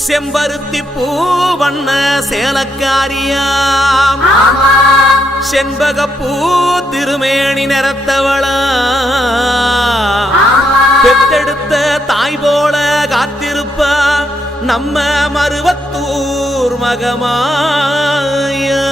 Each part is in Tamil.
செம்பருத்தி பூவண்ண சேலக்காரியாம் செண்பக பூ திருமேனி நிறத்தவளா பெத்தெடுத்த தாய் போல காத்திருப்பா நம்ம மருவத்தூர் மகமாயா.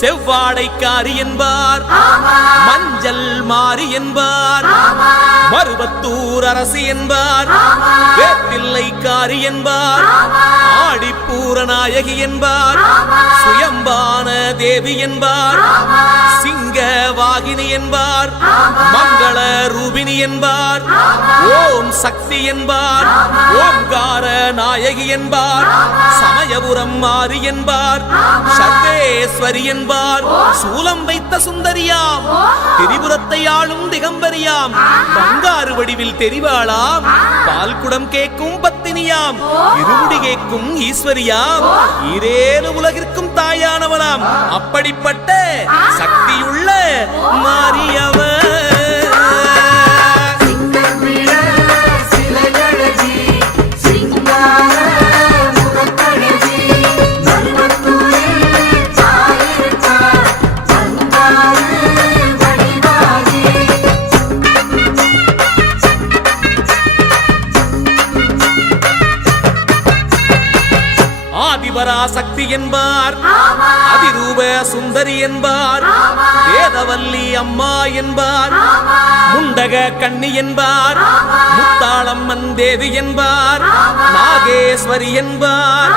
செவ்வாடைக்காரி என்பார், மஞ்சள் மாறி என்பார், மருவத்தூர் அரசி என்பார், வேப்பிள்ளைக்காரி என்பார், ஆடிப்பூர நாயகி என்பார், சுயம்பான தேவி என்பார், சிங்க வாகினி என்பார், மங்கள ரூபினி என்பார், ஓம் சக்தி என்பார், ஓம்கார நாயகி என்பார், சமயபுரம் மாறி என்பார், சர்வேஸ்வரி என்பார், சூலம் வைத்த சுந்தரியாம், திரிபுரத்தை ஆளும் திகம்பரியாம், பங்காறு வடிவில் தெரிவாளாம், பால்குடம் கேட்கும் பத்தினியாம், இருமுடி கேட்கும் ஈஸ்வரியாம், ஈரேழு உலகிற்கும் தாயானவளாம். அப்படிப்பட்ட சக்தியுள்ள மாரியவர் சக்தி என்பார், அதிரூப சுந்தரி என்பார், வேதவல்லி அம்மா என்பார், முண்டக கண்ணி என்பார், முத்தாளம்மன் தேவி என்பார், நாகேஸ்வரி என்பார்,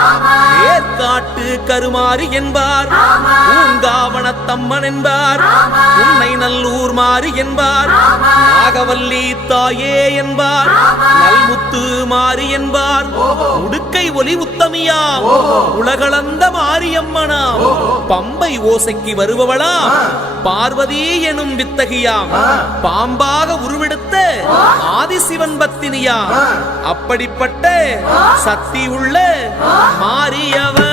ஏற்காட்டு கருமாரி என்பார், பூங்காவனத்தம்மன் என்பார், உன்னை நல்லூர் மாறி என்பார், நாகவல்லி தாயே என்பார், நல்முத்து மாறி என்பார், உடுக்கை ஒலி உத்தமியா, உலகளந்த மாரியம்மனாம், பம்பை ஓசைக்கு வருபவளாம், பார்வதி எனும் வித்தகியாம், பாம்பாக உருவெடுத்த ஆதிசிவன் பத்தினியாம். அப்படிப்பட்ட சக்தி உள்ள மாரியவர்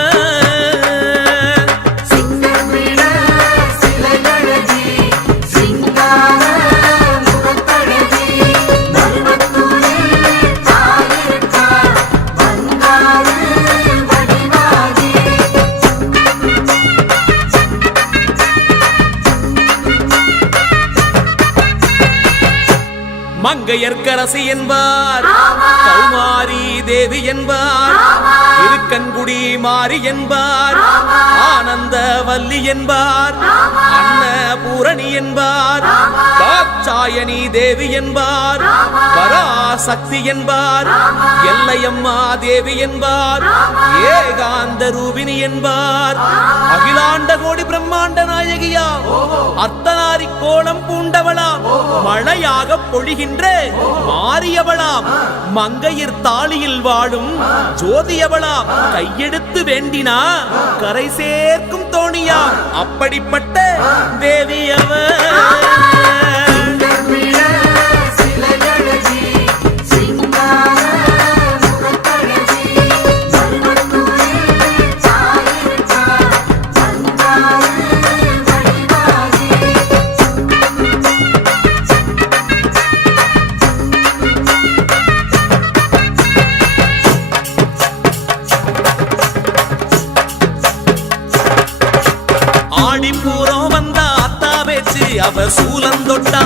மங்கையர்க்கரசி என்பார், கௌமாரி தேவி என்பார், இருக்கன்குடி மாறி என்பார், ஆனந்த வல்லி என்பார், அன்னபூரணி என்பார், தாட்சாயணி தேவி என்பார், பராசக்தி என்பார், எல்லையம்மா தேவி என்பார், ஏகாந்த ரூபினி என்பார், அகிலாண்ட கோடி பிரம்மாண்ட நாயகியா, அர்த்தநாரி கோலம் பூண்டவளாம், மழையாக பொழிகின்ற மாரியவளாம், மங்கையர் தாளியில் வாழும் ஜோதியவளாம், கையெடுத்து வேண்டினா கரை சேர்க்கும் தோணியா. அப்படிப்பட்ட தேவியவர் அவ சூலந்தொட்டா